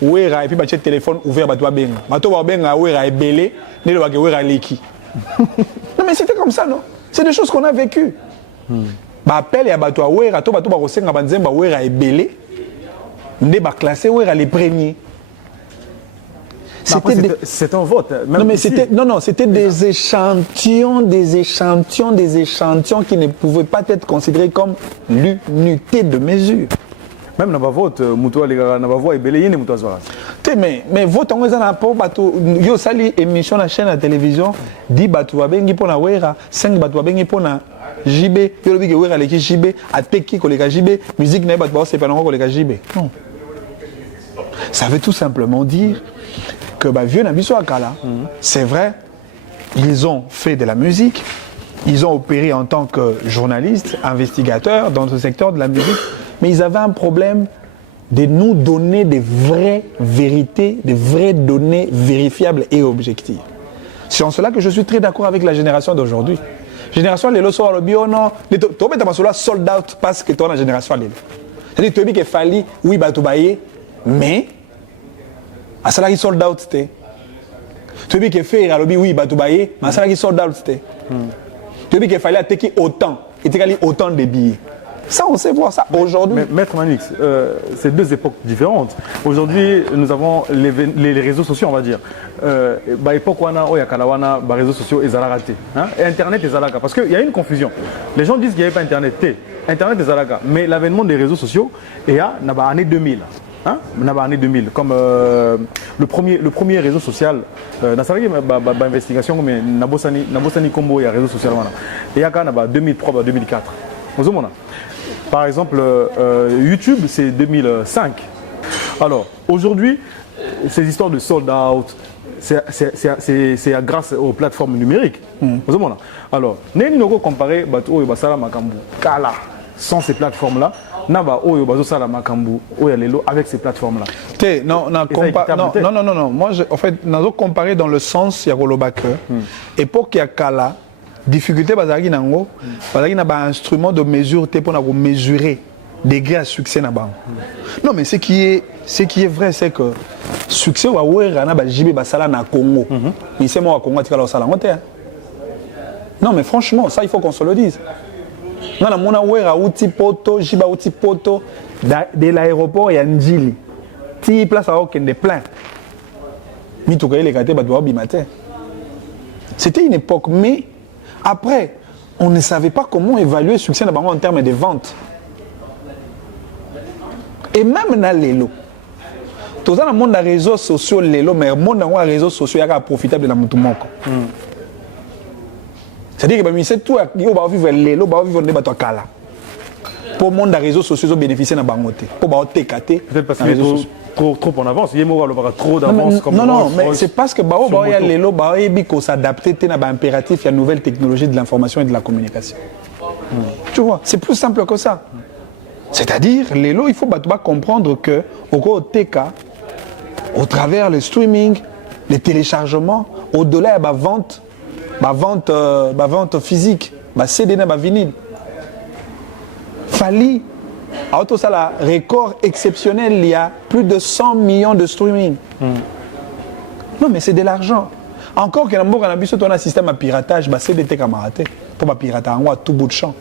wera et puis ba téléphone ouvert ba to benga. Ba to ba benga wera ebele, ne le ba ke wera leki. Non mais c'était comme ça, non? C'est des choses qu'on a vécues. Bah appel ya bato wera to bato ba kosenga banzemba wera ebele. Ne ba classé wera les premiers. C'était un vote. Même non mais ici. C'était des échantillons qui ne pouvaient pas être considérés comme l'unité de mesure. Même dans vote, Moutoua les gars, dans voix et Béléine et Moutoua Zoras. Mais vote en raison pour bateau, yo sali émission la chaîne à télévision, 10 bateau à bengi pour la wera, 5 bateau à bengi pour la JB, yo le bigi wera les JB, à teki kolega JB, musique n'est pas c'est pas non kolega JB. Non. Ça veut tout simplement dire que bah vieux Nabiso Akala, c'est vrai, ils ont fait de la musique, ils ont opéré en tant que journalistes, investigateurs dans ce secteur de la musique. Mais ils avaient un problème de nous donner des vraies vérités, des vraies données vérifiables et objectives. C'est en cela que je suis très d'accord avec la génération d'aujourd'hui. Génération Lelo so alobi ono, tu mets ta masola sold out parce que toi la génération Lelo. C'est-à-dire tu as dit qu'il fallait oui batubaye, mais asalaki sold out te toyebi ke faire alobi oui bato baye mais asalaki sold out te toyebi ke fallait ateki autant etekali autant de billets. Ça, on sait voir ça aujourd'hui. Maître Manix, c'est deux époques différentes. Aujourd'hui, nous avons les réseaux sociaux, on va dire. Époque où on a les réseaux sociaux et raté. Et Internet et Zalaka. Parce qu'il y a une confusion. Les gens disent qu'il n'y avait pas Internet. Internet et Zalaka. Mais l'avènement des réseaux sociaux est à l'année 2000. Année 2000, comme le premier réseau social, investigation comme Nabosani Combo, il y a réseau social. Et il y a 2003, 2004. Par exemple, YouTube, c'est 2005. Alors, aujourd'hui, ces histoires de sold out, c'est grâce aux plateformes numériques. Alors, nous avons comparé Kala sans ces plateformes-là, avec ces plateformes-là. Non. Moi, en fait, nous avons comparé dans le sens, il y a époque, il y a Kala. Difficulté bazaki nango bazaki na ba instrument de mesure te pour mesurer degré à succès na ba. Non mais ce qui est vrai c'est que succès wa wera na ba jibe basala na Congo. Mais c'est moi wa Congo tikala sala ngote. Non mais franchement ça il faut qu'on se le dise. Na mona wera uti poto jiba uti poto de l'aéroport ya Ndjili. Ti place à aucun de plein. Mi to les kate ba doit bimate. C'était une époque mais après, on ne savait pas comment évaluer le succès en termes de vente. Et même dans les lots. Tout dans le monde des réseaux sociaux, les lots, mais le monde des réseaux sociaux, il y a profitable de la moutoumoko. C'est-à-dire que c'est tout, il va vivre les lots, il va vivre des bateaux kala. Pour le monde des réseaux sociaux, ils bénéficient de la banque. Pour le TKT. Peut-être parce qu'il est trop en avance. Il y a trop d'avance. Non, mais c'est parce que il y a les lots, il faut s'adapter à l'impératif, il y a une nouvelle technologie de l'information et de la communication. Tu vois, c'est plus simple que ça. C'est-à-dire, les lots, il faut comprendre que au TK, au travers le streaming, les téléchargements, au-delà de la vente physique, CD et vinyle. Fali, auto ça la record exceptionnel, il y a plus de 100 millions de streaming. Non mais c'est de l'argent. Encore que on a un système à piratage, c'est des camarades pour pirater à tout bout de champ.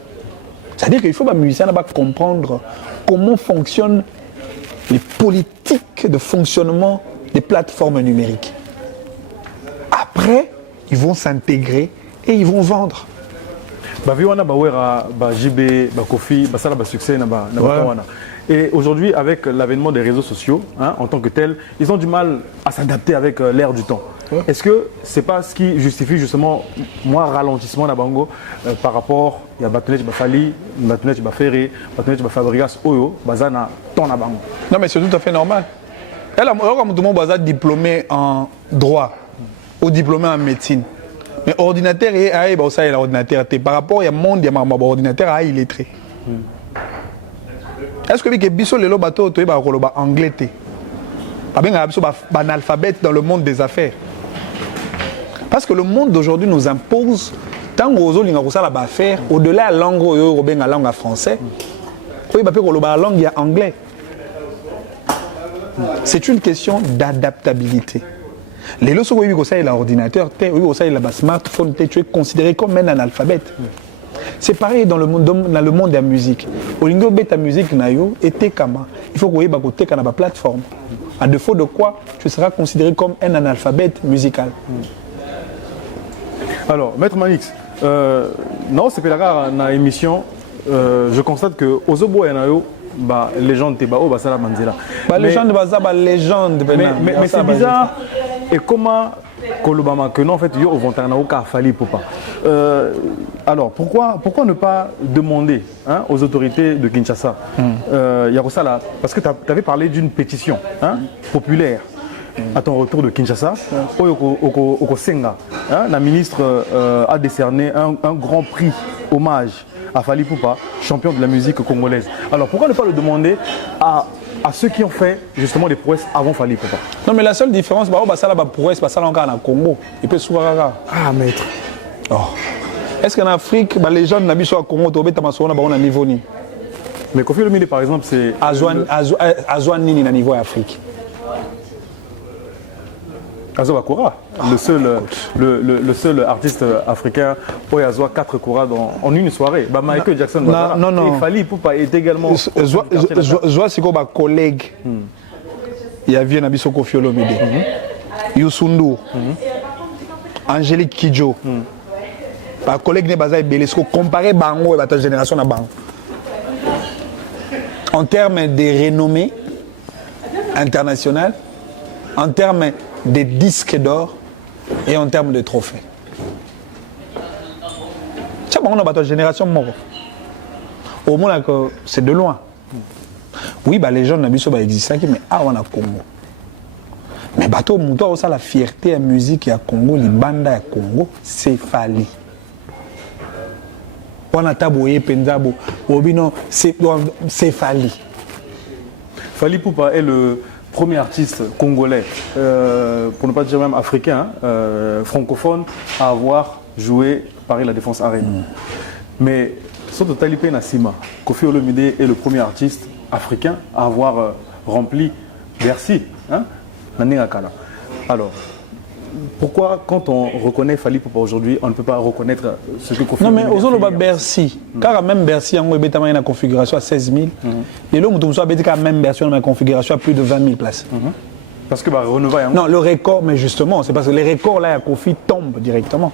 C'est-à-dire qu'il faut que les musiciens comprendre comment fonctionnent les politiques de fonctionnement des plateformes numériques. Après, ils vont s'intégrer et ils vont vendre. JB, Kofi, ça a succès. Et aujourd'hui, avec l'avènement des réseaux sociaux, en tant que tel, ils ont du mal à s'adapter avec l'ère du temps. Est-ce que ce n'est pas ce qui justifie justement moi ralentissement na bango par rapport à Batonet Bafali, Batonet Bafere, Batonet Bafabrigas, Oyo, Bazana, ton na bango? Non mais c'est tout à fait normal. Elle a tout le monde est diplômé en droit ou diplômé en médecine. Mais ordinateur et ça l'ordinateur par rapport à monde il y a un ordinateur illettré. Est-ce que les biso les bateau tu es anglais té analphabète dans le monde des affaires? Parce que le monde d'aujourd'hui nous impose tant aux affaires au-delà de la langue français, la langue anglais. C'est une question d'adaptabilité. Les leçons où il y a l'ordinateur, il y a le smartphone, tu es considéré comme un analphabète. C'est pareil dans le monde de la musique. Au niveau de ta musique, il faut que tu aies une plateforme. À défaut de quoi, tu seras considéré comme un analphabète musical. Alors, Maître Manix, non, c'est pas dans l'émission. Je constate que aux Obo et légende mais c'est bizarre. Et comment que non en fait yo fali popa. Alors pourquoi ne pas demander aux autorités de Kinshasa parce que tu avais parlé d'une pétition populaire à ton retour de Kinshasa, la ministre a décerné un grand prix hommage à Fali Poupa, champion de la musique congolaise. Alors pourquoi ne pas le demander à ceux qui ont fait justement des prouesses avant Fali Poupa? Non mais la seule différence, c'est la prouesse, c'est encore en Congo. Et puis ah maître. Oh. Est-ce qu'en Afrique, les gens n'habitent pas au Congo, ils ont niveau ni? Mais Kofi Olomide par exemple, c'est Azwan Nini na niveau Afrique. Azoba Koura, le seul artiste africain où il y a 4 Koura en une soirée. Bah, Michael Jackson, non. Et Fally Ipupa est également. Je vois c'est comme un collègue. Il y a Vieux Nabiso Kofi Olomide, Youssou N'Dour, Angélique Kidjo. Un collègue n'est pas Belesco. Comparé Bango et ta génération à Bango. En termes de renommée internationale, en termes de disques d'or et en termes de trophées. Ça, on a notre génération mort. Au moins, c'est de loin. Oui, bah, les gens n'ont pas existé, mais on a Congo. Mais bateau, monto, ça la fierté à musique à Congo, les bandes à Congo, c'est Fally. On a taboué Penzabo, Obino, c'est Fally. Fally Ipupa est le premier artiste congolais, pour ne pas dire même africain, francophone, à avoir joué Paris La Défense Arena. Mais surtout Talipé Nassima, Kofi Olomide est le premier artiste africain à avoir rempli Bercy, Alors, pourquoi quand on reconnaît Fally Ipupa aujourd'hui, on ne peut pas reconnaître ce que Kofi Olomide a fait? Non, mais aux Bercy, car même Bercy, on a une configuration à 16 000. Et là, on a même Bercy, on a une configuration à plus de 20 000 places. Parce que Renova. Non, le record, mais justement, c'est parce que les records là, à Kofi tombent directement.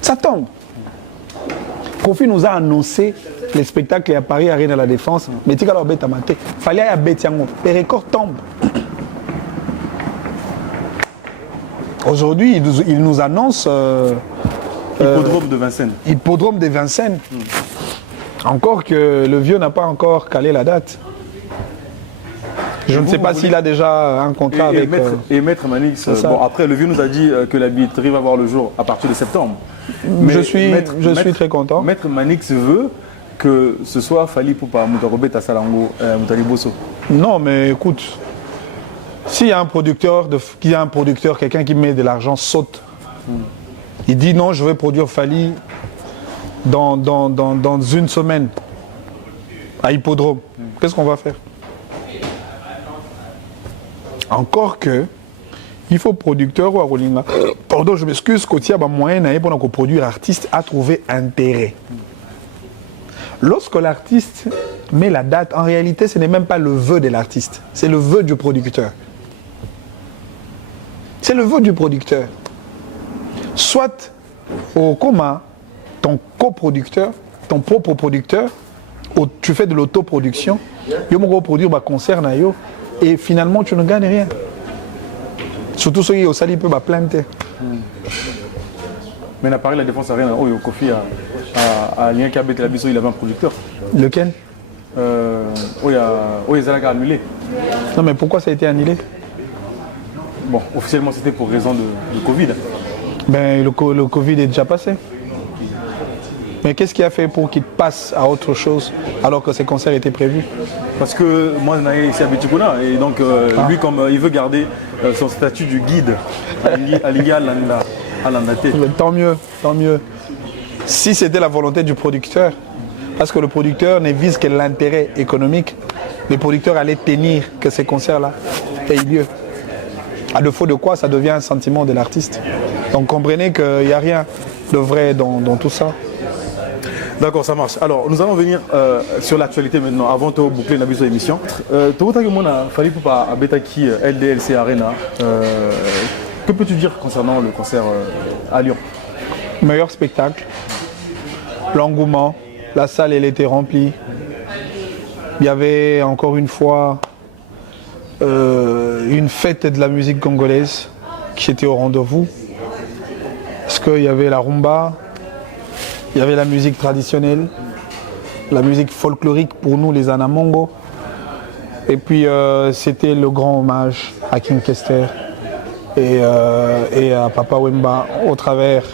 Ça tombe. Kofi nous a annoncé les spectacles à Paris, Arena La Défense, mais tu as bête à mater. Fallait à bête les records tombent. Aujourd'hui, il nous annonce Hippodrome de Vincennes. Hippodrome de Vincennes. Encore que le vieux n'a pas encore calé la date. Je ne sais pas s'il a déjà un contrat avec... Maître Manix, bon, après le vieux nous a dit que la billetterie va voir le jour à partir de septembre. Mais je suis très content. Maître Manix veut que ce soit Fally Ipupa, Moutarobeta Salango, Moutaliboso. Non, mais écoute, s'il y a un producteur, quelqu'un qui met de l'argent, saute. Il dit non, je vais produire Fally dans une semaine à Hippodrome. Qu'est-ce qu'on va faire? Encore que, il faut producteur ou à Rolinga. Pardon, je m'excuse, Kotia, moyen pour produire artiste à trouver intérêt. Lorsque l'artiste met la date, en réalité, ce n'est même pas le vœu de l'artiste, c'est le vœu du producteur. C'est le vœu du producteur. Soit au coma, ton coproducteur, ton propre producteur, tu fais de l'autoproduction, tu vas produire un concert et finalement tu ne gagnes rien. Surtout ceux qui au sali peuvent planter. Mais à Paris La Défense Arena, Kofi a lien qui a la biso, il avait un producteur. Lequel? Il a annulé. Non mais pourquoi ça a été annulé? Bon, officiellement c'était pour raison de Covid. Ben le Covid est déjà passé. Mais qu'est-ce qui a fait pour qu'il passe à autre chose alors que ces concerts étaient prévus? Parce que moi, je suis ici à Betikuna et donc lui, comme il veut garder son statut du guide à Liga Alandate. Tant mieux, tant mieux. Si c'était la volonté du producteur, parce que le producteur ne vise que l'intérêt économique, le producteur allait tenir que ces concerts-là aient lieu. À défaut de quoi, ça devient un sentiment de l'artiste. Donc comprenez qu'il n'y a rien de vrai dans tout ça. D'accord, ça marche. Alors, nous allons venir sur l'actualité maintenant, avant de boucler la émission. Fally Ipupa à Betaki LDLC Arena. Que peux-tu dire concernant le concert à Lyon? Meilleur spectacle, l'engouement, la salle elle était remplie. Il y avait encore une fois une fête de la musique congolaise qui était au rendez-vous. Parce qu'il y avait la rumba, il y avait la musique traditionnelle, la musique folklorique pour nous les Anamongo. Et puis c'était le grand hommage à King Kester et à Papa Wemba au travers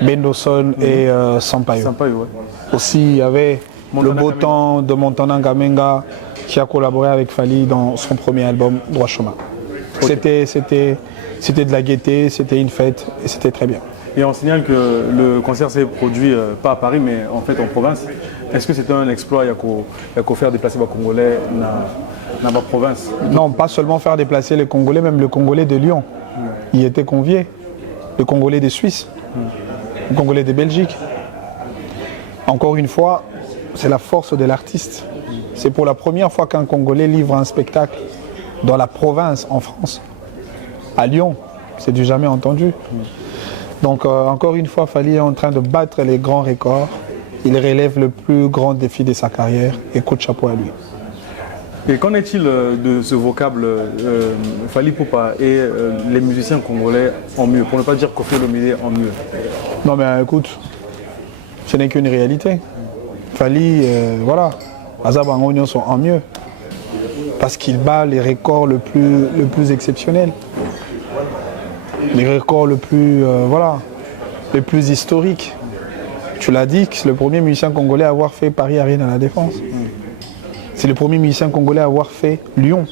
Bendoson et Sampaio. Sampaio, ouais. Aussi il y avait le beau temps de Montana Ngamenga qui a collaboré avec Fally dans son premier album Droit Chemin. Okay. C'était de la gaieté, c'était une fête et c'était très bien. Et on signale que le concert s'est produit pas à Paris, mais en fait en province. Est-ce que c'était un exploit, il y a faire déplacer les Congolais dans la province? Non, pas seulement faire déplacer les Congolais, même le Congolais de Lyon. Il était convié. Le Congolais de Suisse, le Congolais de Belgique. Encore une fois, c'est la force de l'artiste. C'est pour la première fois qu'un Congolais livre un spectacle dans la province, en France, à Lyon. C'est du jamais entendu. Donc, encore une fois, Fally est en train de battre les grands records. Il relève le plus grand défi de sa carrière et coup de chapeau à lui. Et qu'en est-il de ce vocable Fally Ipupa et les musiciens congolais en mieux, pour ne pas dire Koffi Olomide en mieux? Non mais écoute, ce n'est qu'une réalité. Fally, voilà, Azab Angonion sont en mieux. Parce qu'il bat les records le plus exceptionnels. Les records le plus historiques. Tu l'as dit, c'est le premier musicien congolais à avoir fait Paris Arena à la Défense. C'est le premier musicien congolais à avoir fait Lyon.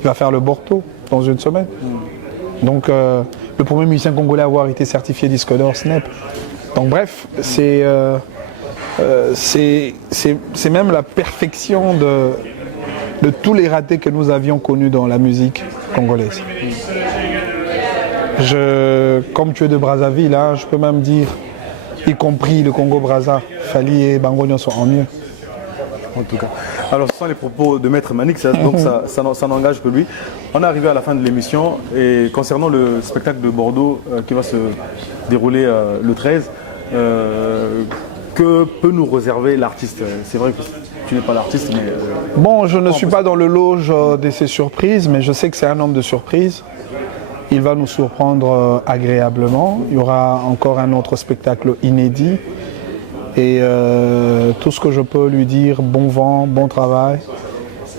Il va faire le Bordeaux dans une semaine. Donc le premier musicien congolais à avoir été certifié disque d'or Snap. Donc bref, c'est même la perfection de tous les ratés que nous avions connus dans la musique congolaise. Comme tu es de Brazzaville, hein, je peux même dire, y compris le Congo-Brazza, Fally et Bango sont en mieux. En tout cas. Alors ce sont les propos de Maître Manix, donc ça n'engage que lui. On est arrivé à la fin de l'émission et concernant le spectacle de Bordeaux qui va se dérouler le 13, que peut nous réserver l'artiste? C'est vrai que tu n'es pas l'artiste, mais... Bon, je ne suis pas dans le loge de ces surprises, mais je sais que c'est un homme de surprise. Il va nous surprendre agréablement. Il y aura encore un autre spectacle inédit. Et tout ce que je peux lui dire, bon vent, bon travail.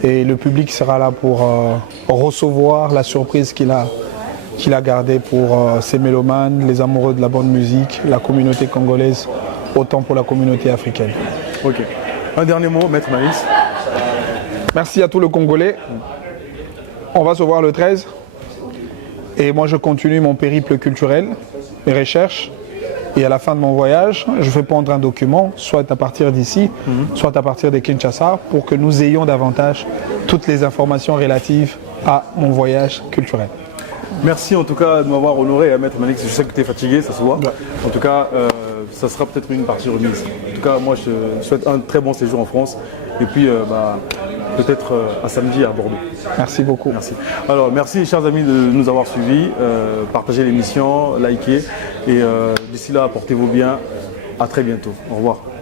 Et le public sera là pour recevoir la surprise qu'il a gardée pour ses mélomanes, les amoureux de la bonne musique, la communauté congolaise, autant pour la communauté africaine. Ok. Un dernier mot, Maître Manix. Merci à tous les Congolais. On va se voir le 13. Et moi, je continue mon périple culturel, mes recherches. Et à la fin de mon voyage, je vais prendre un document, soit à partir d'ici, soit à partir de Kinshasa, pour que nous ayons davantage toutes les informations relatives à mon voyage culturel. Merci en tout cas de m'avoir honoré, Maître Manix. Je sais que tu es fatigué, ça se voit. Ouais. En tout cas, ça sera peut-être une partie remise. En tout cas, moi, je souhaite un très bon séjour en France. Et puis, peut-être à samedi à Bordeaux. Merci beaucoup. Merci. Alors, merci, chers amis, de nous avoir suivis. Partagez l'émission, likez. Et d'ici là, portez-vous bien. À très bientôt. Au revoir.